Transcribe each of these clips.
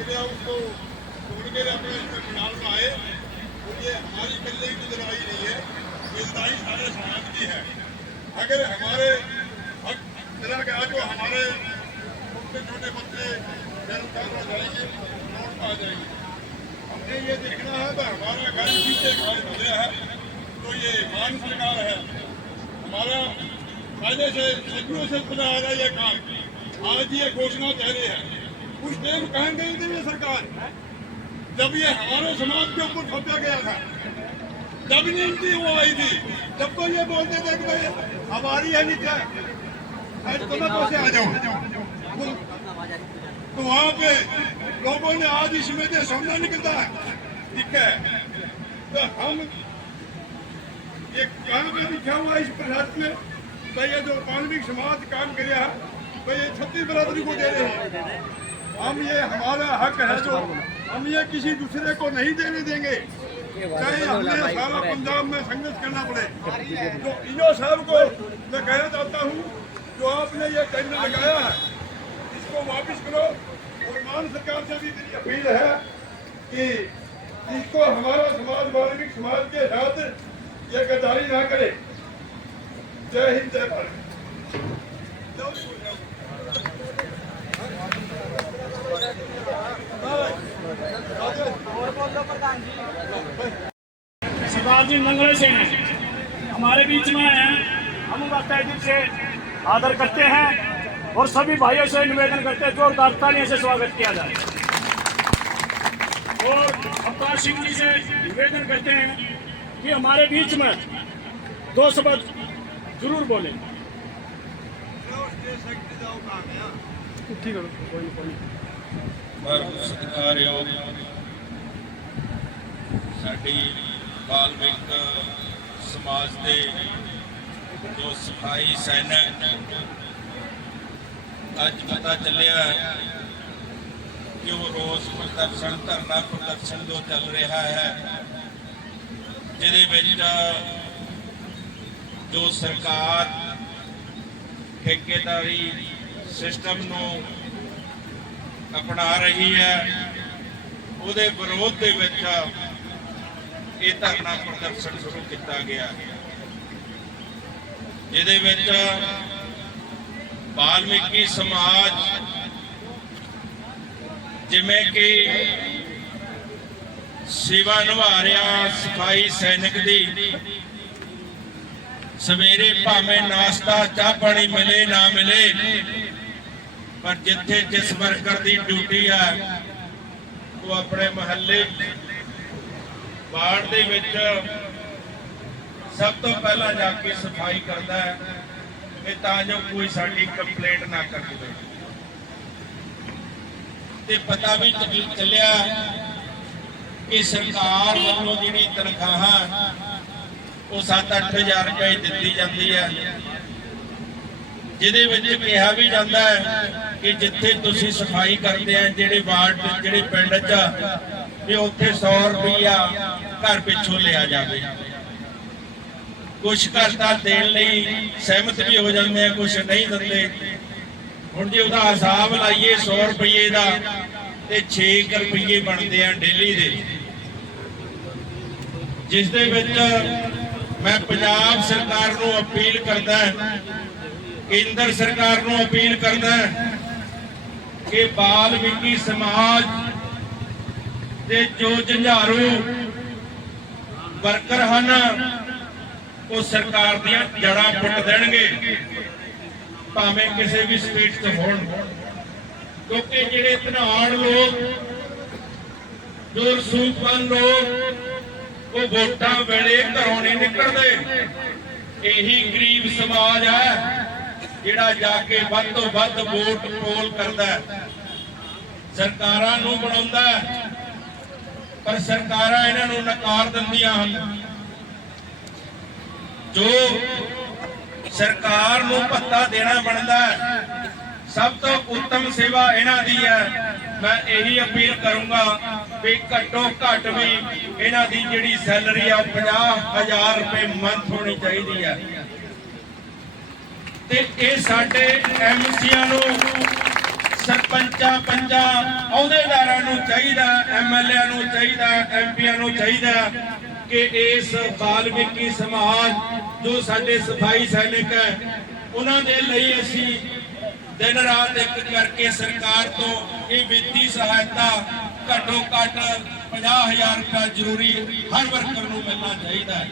गिरा उसको छोड़ के अपने आए और ये हमारी मिलने की लड़ाई नहीं है मिलताई सारे समाज की है अगर हमारे हक गया जो हमारे छोटे छोटे बच्चे बेरोजगार हो जाएँगे लौट आ जाएँगे हमने ये देखना है कि हमारा घर इसी से घर मिला है। तो ये मान सरकार है? हमारा पहले से सदियों से बना आ रहा है ये काम। आज ये घोषणा कह रहे हैं। कुछ टाइम कहें गई थी ये सरकार? जब ये हमारे समाज के ऊपर थोपा गया था। जब नीति वो आई थी। तब तो ये बोलते थे कि भाई हमारी है नीचे आज तो मैं कैसे आ जाऊँ? तो, वहाँ पे लोगों ने आज इसमें से सामना निकलता है। दिखा है? तो हम ये कहाँ पे लिखा हुआ है इस प्रशासन में, भाई ये जो मानविक समाज काम कर रहा है, भाई ये छत्तीस बरादरी को दे रहे हैं। हम ये हमारा हक है जो हम ये किसी दूसरे को नहीं देने देंगे। चाहे हमें सारा पंजाब में संघर्ष करना पड़े। तो इनो साहब को मैं कहना चाहता हूँ, जो आपने ये टेंडर लगाया है, इसको वापस करो। और मान सरकार से भी मेरी अपील है कि इसको हमारा समाज मानविक समाज के साथ ये गद्दारी ना करे। जय हिंद, जय भारत। शिवाजी मंगल सिंह हमारे बीच में हैं। हम तय दिल से आदर करते हैं और सभी भाइयों से निवेदन करते हैं, जोरदार तालियों से स्वागत किया जाए। और अवतार सिंह जी से निवेदन करते हैं कि हमारे बीच में दो शब्द जरूर बोलें ਪਰ ਸਤਿਕਾਰਯੋਗ ਸਾਡੀ ਬਾਲਮਿਕ ਸਮਾਜ ਦੇ ਜੋ ਸਫਾਈ ਸੈਨਿਕ ਅੱਜ ਪਤਾ ਚੱਲਿਆ ਕਿ ਉਹ ਰੋਸ ਪ੍ਰਦਰਸ਼ਨ ਧਰਨਾ ਪ੍ਰਦਰਸ਼ਨ ਜੋ ਚੱਲ ਰਿਹਾ ਹੈ ਜਿਹਦੇ ਵਿੱਚ ਜੋ ਸਰਕਾਰ ਠੇਕੇਦਾਰੀ ਸਿਸਟਮ ਨੂੰ ਅਪਣਾ ਰਹੀ ਹੈ, ਉਹਦੇ ਵਿਰੋਧ ਦੇ ਵਿੱਚ ਇਹ ਧਰਨਾ ਪ੍ਰਦਰਸ਼ਨ ਸ਼ੁਰੂ ਕੀਤਾ ਗਿਆ। ਜਿਹਦੇ ਵਿੱਚ ਬਾਲਮੀਕੀ ਸਮਾਜ ਜਿਵੇਂ ਕਿ ਸੇਵਾ ਨਿਭਾ ਰਿਹਾ ਸਫ਼ਾਈ ਸੈਨਿਕ ਦੀ। ਸਵੇਰੇ ਭਾਵੇਂ ਨਾਸ਼ਤਾ ਚਾਹ ਪਾਣੀ ਮਿਲੇ, ਨਾ ਮਿਲੇ, ਪਰ ਜਿੱਥੇ ਜਿਸ ਵਰਕਰ ਦੀ ਡਿਊਟੀ ਆ, ਉਹ ਆਪਣੇ ਮਹੱਲੇ ਵਾਰਡ ਦੇ ਵਿੱਚ ਸਭ ਤੋਂ ਪਹਿਲਾਂ ਜਾ ਕੇ ਸਫ਼ਾਈ ਕਰਦਾ ਹੈ ਕਿ ਤਾਂ ਜੋ ਕੋਈ ਸਾਡੀ ਕੰਪਲੇਂਟ ਨਾ ਕਰ ਦੇਵੇ। ਤੇ ਪਤਾ ਵੀ ਚੱਲਿਆ ਕਿ ਸਰਕਾਰ ਵੱਲੋਂ ਜਿਹੜੀ ਤਨਖਾਹਾਂ, ਉਹ 7-8000 ਰੁਪਏ ਦਿੱਤੀ ਜਾਂਦੀ ਹੈ। ਜਿਹਦੇ ਵਿੱਚ ਕਿਹਾ ਵੀ ਜਾਂਦਾ ਹੈ ਕਿ ਜਿੱਥੇ ਤੁਸੀਂ ਸਫ਼ਾਈ ਕਰਦੇ ਆ, ਜਿਹੜੇ ਵਾਰਡ, ਜਿਹੜੇ ਪਿੰਡ 'ਚ, ਵੀ ਉੱਥੇ 100 ਰੁਪਈਆ ਘਰ ਪਿੱਛੋਂ ਲਿਆ ਜਾਵੇ। ਕੁਝ ਘਰ ਤਾਂ ਦੇਣ ਲਈ ਸਹਿਮਤ ਵੀ ਹੋ ਜਾਂਦੇ ਆ ਕੁਝ ਨਹੀਂ ਦਿੰਦੇ। ਹੁਣ ਜੇ ਉਹਦਾ ਹਿਸਾਬ ਲਾਈਏ 100 ਰੁਪਏ ਦਾ, ਤੇ 6 ਰੁਪਏ ਬਣਦੇ ਆ ਡੇਲੀ ਦੇ। ਜਿਸ ਦੇ ਵਿੱਚ ਮੈਂ ਪੰਜਾਬ ਸਰਕਾਰ ਨੂੰ ਅਪੀਲ ਕਰਦਾ ਕੇਂਦਰ ਸਰਕਾਰ ਨੂੰ ਅਪੀਲ ਕਰਦਾ ਕਿ ਬਾਲਮਿਕੀ ਸਮਾਜ ਦੇ ਜੋ ਜੰਝਾਰੂ ਵਰਕਰ ਹਨ, ਉਹ ਸਰਕਾਰ ਦੀਆਂ ਜੜਾਂ ਪੁੱਟ ਦੇਣਗੇ, ਭਾਵੇਂ ਕਿਸੇ ਵੀ ਸਟੇਟ 'ਚ ਹੋਣ। ਕਿਉਂਕਿ ਜਿਹੜੇ ਧਨਾੜ ਲੋਕ, ਜੋ ਰਸੂਖਵਾਨ ਲੋਕ ਉਹ ਵੋਟਾਂ ਵੇਲੇ ਘਰੋਂ ਨਹੀਂ ਨਿਕਲਦੇ। ਇਹੀ ਗਰੀਬ ਸਮਾਜ ਹੈ, ਜਿਹੜਾ ਜਾ ਕੇ ਵੱਧ ਤੋਂ ਵੱਧ ਵੋਟ ਪੋਲ ਕਰਦਾ ਸਰਕਾਰਾਂ ਨੂੰ ਬਣਾਉਂਦਾ ਪਰ ਸਰਕਾਰਾਂ ਇਹਨਾਂ ਨੂੰ ਨਕਾਰ ਦਿੰਦੀਆਂ ਹਨ। ਜੋ ਸਰਕਾਰ ਨੂੰ ਭੱਤਾ ਦੇਣਾ ਬਣਦਾ ਸਭ ਤੋਂ ਉੱਤਮ ਸੇਵਾ ਇਹਨਾਂ ਦੀ ਹੈ। ਮੈਂ ਇਹੀ ਅਪੀਲ ਕਰੂੰਗਾ ਵੀ ਘੱਟੋ ਘੱਟ ਵੀ ਇਹਨਾਂ ਦੀ ਜਿਹੜੀ ਸੈਲਰੀ ਆ 50000 ਰੁਪਏ ਮੰਥ ਹੋਣੀ ਚਾਹੀਦੀ ਆ। ਤੇ ਇਹ ਸਾਡੇ ਐਮਸੀਆਂ ਨੂੰ ਸਰਪੰਚਾਂ, ਪੰਜਾਂ ਅਹੁਦੇਦਾਰਾਂ ਨੂੰ ਚਾਹੀਦਾ ਐਮਐਲਏ ਨੂੰ ਚਾਹੀਦਾ ਐਮਪੀਆਂ ਨੂੰ ਚਾਹੀਦਾ ਕਿ ਇਸ ਬਾਲਮਿਕੀ ਸਮਾਜ ਜੋ ਸਾਡੇ ਸਫ਼ਾਈ ਸੈਨਿਕ ਹੈ, ਉਹਨਾਂ ਦੇ ਲਈ ਅਸੀਂ ਦਿਨ ਰਾਤ ਇੱਕ ਕਰਕੇ ਸਰਕਾਰ ਤੋਂ ਇਹ ਵਿੱਤੀ ਸਹਾਇਤਾ ਘੱਟੋ ਘੱਟ 50000 ਰੁਪਏ ਜ਼ਰੂਰੀ ਹਰ ਵਰਕਰ ਨੂੰ ਮਿਲਣਾ ਚਾਹੀਦਾ ਹੈ।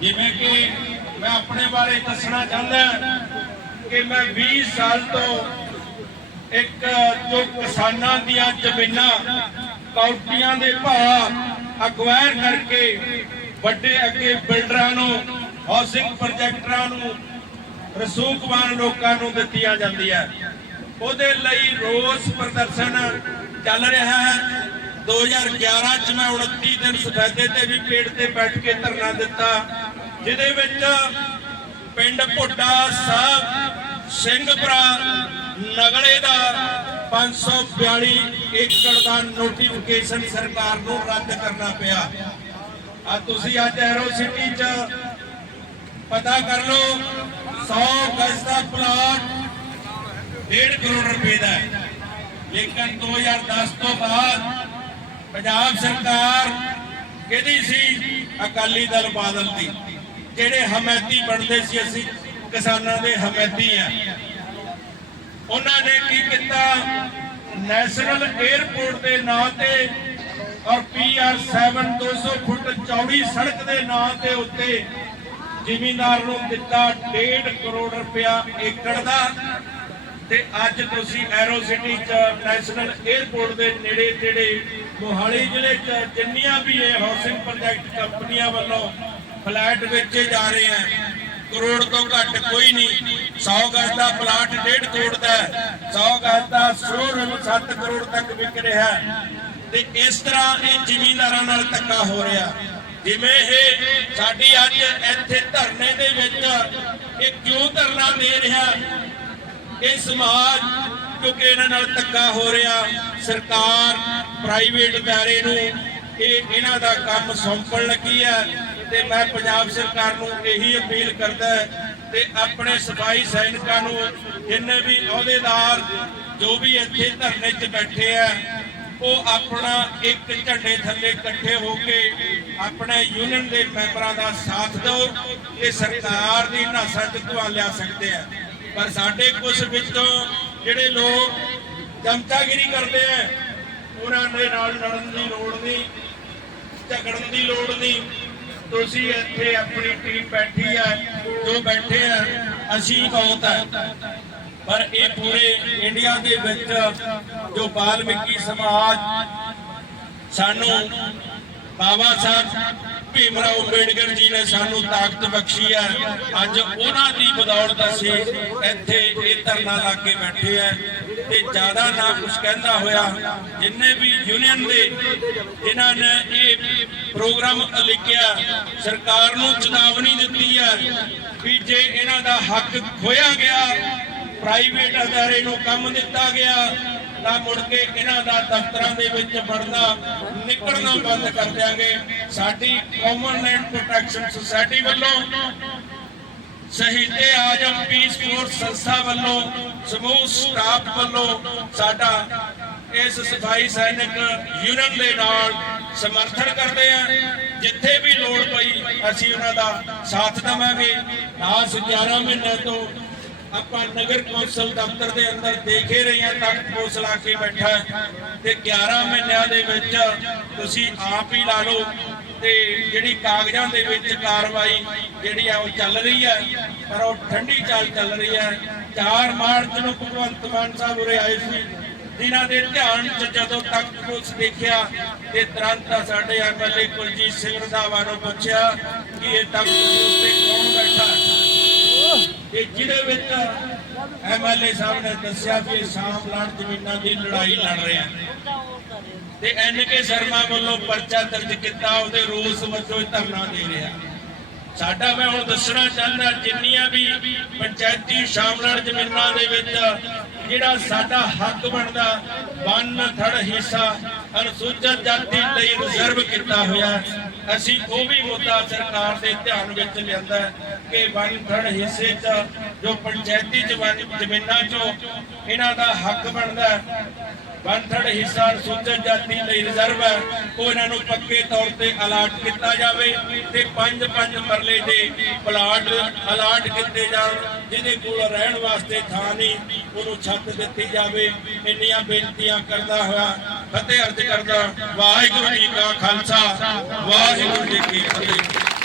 ਜਿਵੇਂ ਕਿ ਮੈਂ ਆਪਣੇ ਬਾਰੇ ਦੱਸਣਾ ਚਾਹੁੰਦਾ ਕਿ ਮੈਂ 20 ਸਾਲ ਤੋਂ ਇੱਕ ਜੋ ਕਿਸਾਨਾਂ ਦੀਆਂ ਜ਼ਮੀਨਾਂ ਕੌਟੀਆਂ ਦੇ ਭਾਅ ਅਕਵਾਇਰ ਕਰਕੇ ਵੱਡੇ ਅੱਗੇ ਬਿਲਡਰਾਂ ਨੂੰ ਹਾਊਸਿੰਗ ਪ੍ਰੋਜੈਕਟਰਾਂ ਨੂੰ ਰਸੂਖਵਾਨ ਲੋਕਾਂ ਨੂੰ ਦਿੱਤੀਆਂ ਜਾਂਦੀਆਂ। ਉਹਦੇ ਲਈ ਰੋਸ ਪ੍ਰਦਰਸ਼ਨ ਚੱਲ ਰਿਹਾ ਹੈ। 2011 ਚ ਮੈਂ 29 ਦਿਨ ਸਫੈਦੇ ਤੇ ਵੀ ਪੇੜ ਤੇ ਬੈਠ ਕੇ ਧਰਨਾ ਦਿੱਤਾ, ਜਿਹਦੇ ਵਿੱਚ ਪਿੰਡ ਭੁੱਡਾ ਸਾਹਿਬ ਸਿੰਘਪੁਰਾ ਨਗਲੇ ਦਾ 542 ਏਕੜ ਦਾ ਨੋਟੀਫਿਕੇਸ਼ਨ ਸਰਕਾਰ ਨੂੰ ਰੱਦ ਕਰਨਾ ਪਿਆ। ਆ ਤੁਸੀਂ ਅੱਜ ਐਰੋ ਸਿਟੀ ਚ ਪਤਾ ਕਰ ਲਓ 100 ਗਜ਼ ਦਾ ਪਲਾਟ 1.5 ਕਰੋੜ ਰੁਪਏ ਦਾ ਹੈ। ਲੇਕਿਨ 2010 ਤੋਂ ਬਾਅਦ ਪੰਜਾਬ ਸਰਕਾਰ ਕਿਹਦੀ ਸੀ, ਅਕਾਲੀ ਦਲ ਬਾਦਲ ਦੀ, ਜਿਹੜੇ ਹਮੈਤੀ ਬਣਦੇ ਸੀ, ਅਸੀਂ ਕਿਸਾਨਾਂ ਦੇ ਹਮਾਇਤੀ ਆ। ਉਹਨਾਂ ਨੇ ਕੀ ਕੀਤਾ? ਨੈਸ਼ਨਲ 에ਅਰਪੋਰਟ ਦੇ ਨਾਂ ਤੇ ਔਰ ਪੀਆਰ 7 200 ਫੁੱਟ ਚੌੜੀ ਸੜਕ ਦੇ ਨਾਂ ਤੇ ਉੱਤੇ ਜ਼ਿਮੀਂਦਾਰ ਨੂੰ ਦਿੱਤਾ 1.5 ਕਰੋੜ ਰੁਪਇਆ ਏਕੜ ਦਾ। ਤੇ ਅੱਜ ਤੁਸੀਂ ਐਰੋ ਸਿਟੀ ਚ ਨੈਸ਼ਨਲ 에ਅਰਪੋਰਟ ਦੇ ਨੇੜੇ ਤੇੜੇ ਮੋਹਾਲੀ ਜ਼ਿਲ੍ਹੇ ਚ ਜਿੰਨੀਆਂ ਵੀ ਇਹ ਹਾਊਸਿੰਗ ਪ੍ਰੋਜੈਕਟ ਕੰਪਨੀਆਂ ਵੱਲੋਂ ਫਲੈਟ ਵੇਚੇ ਜਾ ਰਹੇ ਆ, ਕਰੋੜ ਤੋਂ ਘੱਟ ਕੋਈ ਨਹੀਂ। 100 ਗਜ਼ ਦਾ ਪਲਾਟ 1.5 ਕਰੋੜ ਦਾ 100 ਗਜ਼ ਦਾ ਸ਼ੋਰੂਮ 7 ਕਰੋੜ ਤੱਕ ਵਿਕ ਰਿਹਾ ਤੇ ਇਸ ਤਰ੍ਹਾਂ ਇਹ ਜ਼ਿਮੀਂਦਾਰਾਂ ਨਾਲ ਧੱਕਾ ਹੋ ਰਿਹਾ। ਜਿਵੇਂ ਇਹ ਸਾਡੀ ਅੱਜ ਇੱਥੇ ਧਰਨੇ ਦੇ ਵਿੱਚ ਇਹ ਕਿਉਂ ਧਰਨਾ ਦੇ ਰਿਹਾ? ਇਹ ਸਮਾਜ ਕਿਉਂਕਿ ਇਹਨਾਂ ਨਾਲ ਧੱਕਾ ਹੋ ਰਿਹਾ, ਸਰਕਾਰ ਪ੍ਰਾਈਵੇਟ ਅਦਾਰੇ ਨੂੰ ਇਹ ਇਹਨਾਂ ਦਾ ਕੰਮ ਸੌਂਪਣ ਲੱਗੀ ਹੈ ਤੇ ਮੈਂ ਪੰਜਾਬ ਸਰਕਾਰ ਨੂੰ ਇਹੀ ਅਪੀਲ ਕਰਦਾ ਤੇ ਆਪਣੇ ਸਫ਼ਾਈ ਸੈਨਿਕਾਂ ਨੂੰ ਜਿੰਨੇ ਵੀ ਅਹੁਦੇਦਾਰ ਜੋ ਵੀ ਇੱਥੇ ਧਰਨੇ 'ਚ ਬੈਠੇ ਆ ਉਹ ਆਪਣਾ ਇੱਕ ਝੰਡੇ ਥੱਲੇ ਇਕੱਠੇ ਹੋ ਕੇ ਆਪਣੇ ਯੂਨੀਅਨ ਦੇ ਮੈਂਬਰਾਂ ਦਾ ਸਾਥ ਦਿਓ ਇਹ ਸਰਕਾਰ ਦੀ ਨਾਸਾਂ 'ਚ ਧੂਆਂ ਲਿਆ ਸਕਦੇ ਆ। ਪਰ ਸਾਡੇ ਕੁਝ ਵਿੱਚੋਂ ਜਿਹੜੇ ਲੋਕ ਚਮਚਾਗਿਰੀ ਕਰਦੇ ਆ, ਉਹਨਾਂ ਦੇ ਨਾਲ ਲੜਨ ਦੀ ਲੋੜ ਨਹੀਂ, ਝਗੜਨ ਦੀ ਲੋੜ ਨਹੀਂ। ਤੁਸੀਂ ਇੱਥੇ ਆਪਣੀ ਟੀਮ ਬੈਠੀ ਆ, ਜੋ ਬੈਠੇ ਆ, ਅਸੀਂ ਬਹੁਤ ਆ। ਪਰ ਇਹ ਪੂਰੇ ਇੰਡੀਆ ਦੇ ਵਿੱਚ ਜੋ ਬਾਲਮਿਕੀ ਸਮਾਜ ਸਾਨੂੰ ਬਾਬਾ ਸਾਹਿਬ ਭੀਮ ਰਾਓ ਅੰਬੇਡਕਰ ਜੀ ਨੇ ਸਾਨੂੰ ਤਾਕਤ ਬਖਸ਼ੀ ਹੈ। ਅੱਜ ਉਹਨਾਂ ਦੀ ਬਦੌਲਤ ਅਸੀਂ ਇੱਥੇ ਇਹ ਧਰਨਾ ਲਾ ਕੇ ਬੈਠੇ ਆ ਤੇ ਜ਼ਿਆਦਾ ਨਾ ਕੁਝ ਕਹਿੰਦਾ ਹੋਇਆ, ਜਿੰਨੇ ਵੀ ਯੂਨੀਅਨ ਦੇ ਜਿਨ੍ਹਾਂ ਨੇ ਇਹ ਪ੍ਰੋਗਰਾਮ ਲਿਖਿਆ, ਸਰਕਾਰ ਨੂੰ ਚੇਤਾਵਨੀ ਦਿੱਤੀ ਹੈ ਵੀ ਜੇ ਇਹਨਾਂ ਦਾ ਹੱਕ ਖੋਇਆ ਗਿਆ ਪ੍ਰਾਈਵੇਟ ਅਦਾਰੇ ਨੂੰ ਕੰਮ ਦਿੱਤਾ ਗਿਆ ਤਾਂ ਮੁੜ ਕੇ ਇਹਨਾਂ ਦਾ ਦਫ਼ਤਰਾਂ ਦੇ ਵਿੱਚ ਵੜਨਾ, ਨਿਕਲਣਾ ਬੰਦ ਕਰ ਦਿਆਂਗੇ। ਸਾਡੀ ਕਾਮਨ ਲੈਂਡ ਪ੍ਰੋਟੈਕਸ਼ਨ ਸੁਸਾਇਟੀ ਵੱਲੋਂ ਸ਼ਹੀਦੇ ਆਜਮ ਪੀਸ ਫੋਰਸ ਸੰਸਥਾ ਵੱਲੋਂ, ਸਮੂਹ ਸਟਾਫ ਵੱਲੋਂ ਸਾਡਾ ਇਸ ਸਫ਼ਾਈ ਸੈਨਿਕ ਯੂਨੀਅਨ ਦੇ ਨਾਲ ਸਮਰਥਨ ਕਰਦੇ ਆ। ਜਿੱਥੇ ਵੀ ਲੋੜ ਪਈ, ਅਸੀਂ ਉਹਨਾਂ ਦਾ ਸਾਥ ਦੇਵਾਂਗੇ। ਆਸ 11 ਮਹੀਨੇ ਤੋਂ ਆਪਾਂ ਨਗਰ ਕੌਂਸਲ ਦਫ਼ਤਰ ਦੇ ਅੰਦਰ ਦੇਖੇ ਰਹੇ ਹਾਂ ਤੱਕ ਪੁਲਿਸ ਲਾ ਕੇ ਬੈਠਾ ਤੇ 11 ਮਹੀਨਿਆਂ ਦੇ ਵਿੱਚ ਤੁਸੀਂ ਆਪ ਹੀ ਲਾ ਲਓ ਤੇ ਜਿਹੜੀ ਕਾਗਜ਼ਾਂ ਦੇ ਵਿੱਚ ਕਾਰਵਾਈ ਜਿਹੜੀ ਆ ਉਹ ਚੱਲ ਰਹੀ ਹੈ। ਪਰ ਉਹ ਠੰਡੀ ਚਾਲ ਚੱਲ ਰਹੀ ਹੈ। 4 ਮਾਰਚ ਨੂੰ ਭਗਵੰਤ ਮਾਨ ਸਾਹਿਬ ਉਰੇ ਆਏ ਸੀ। ਜਿਨ੍ਹਾਂ ਦੇ ਧਿਆਨ ਚ ਜਦੋਂ ਤੱਕ ਪੁਲਿਸ ਦੇਖਿਆ ਤੇ ਤੁਰੰਤ ਸਾਡੇ ਐਮਐਲਏ ਕੁਲਜੀਤ ਸਿੰਘ ਰੰਧਾਵਾ ਨੂੰ ਪੁੱਛਿਆ ਕਿ ਇਹ ਤਖਤ ਦੇ ਤੇ ਜਿਹਦੇ ਵਿੱਚ ਐਮਐਲਏ ਸਾਹਿਬ ਨੇ ਦੱਸਿਆ ਵੀ ਇਹ ਸਾਂਪਲਾਟ ਜ਼ਮੀਨਾਂ ਦੀ ਲੜਾਈ ਲੜ ਰਿਹਾ ਤੇ ਐਨਕੇ ਸ਼ਰਮਾ ਵੱਲੋਂ ਪਰਚਾ ਦਰਜ ਕੀਤਾ, ਉਹਦੇ ਰੋਸ ਵਜੋਂ ਧਰਨਾ ਦੇ ਰਿਹਾ। ਸਾਡਾ ਮੈਂ ਹੁਣ ਦੱਸਣਾ ਚਾਹੁੰਦਾ, ਜਿੰਨੀਆਂ ਵੀ ਪੰਚਾਇਤੀ ਸ਼ਾਮਲਾਟ ਜ਼ਮੀਨਾਂ ਦੇ ਵਿੱਚ ਜਿਹੜਾ ਸਾਡਾ ਹੱਕ ਬਣਦਾ ਵਨ ਥੜ ਹਿੱਸਾ ਅਨੁਸੂਚਿਤ ਜਾਤੀ ਲਈ ਰਿਜ਼ਰਵ ਕੀਤਾ ਹੋਇਆ ਅਸੀਂ ਉਹ ਵੀ ਮੁੱਦਾ ਸਰਕਾਰ ਦੇ ਧਿਆਨ ਵਿੱਚ ਲਿਆਂਦਾ ਕਿ ਵਨ ਥੜ ਹਿੱਸੇ 'ਚ, ਜੋ ਪੰਚਾਇਤੀ ਜ਼ਮੀਨਾਂ 'ਚੋਂ ਇਹਨਾਂ ਦਾ ਹੱਕ ਬਣਦਾ ਹੈ ਬੰਥੜ ਹਿੱਸਾ ਅਨੁਸੂਚਿਤ ਜਾਤੀ ਲਈ ਰਿਜ਼ਰਵ ਹੈ, ਉਹ ਇਹਨਾਂ ਨੂੰ ਪੱਕੇ ਤੌਰ ਤੇ ਅਲਾਟ ਕੀਤਾ ਜਾਵੇ ਤੇ ਪੰਜ ਪੰਜ ਮਰਲੇ ਦੇ ਪਲਾਟ ਅਲਾਟ ਕੀਤੇ ਜਾਣ, ਜਿਹਦੇ ਕੋਲ ਰਹਿਣ ਵਾਸਤੇ ਥਾਂ ਨਹੀਂ, ਉਹਨੂੰ ਛੱਤ ਦਿੱਤੀ ਜਾਵੇ। ਇੰਨੀਆਂ ਬੇਨਤੀਆਂ ਕਰਦਾ ਹੋਇਆ ਫਤਿਹ ਅਰਜ਼ ਕਰਦਾ ਵਾਹਿਗੁਰੂ ਜੀ ਕਾ ਖਾਲਸਾ ਵਾਹਿਗੁਰੂ ਜੀ ਕੀ ਫਤਿਹ।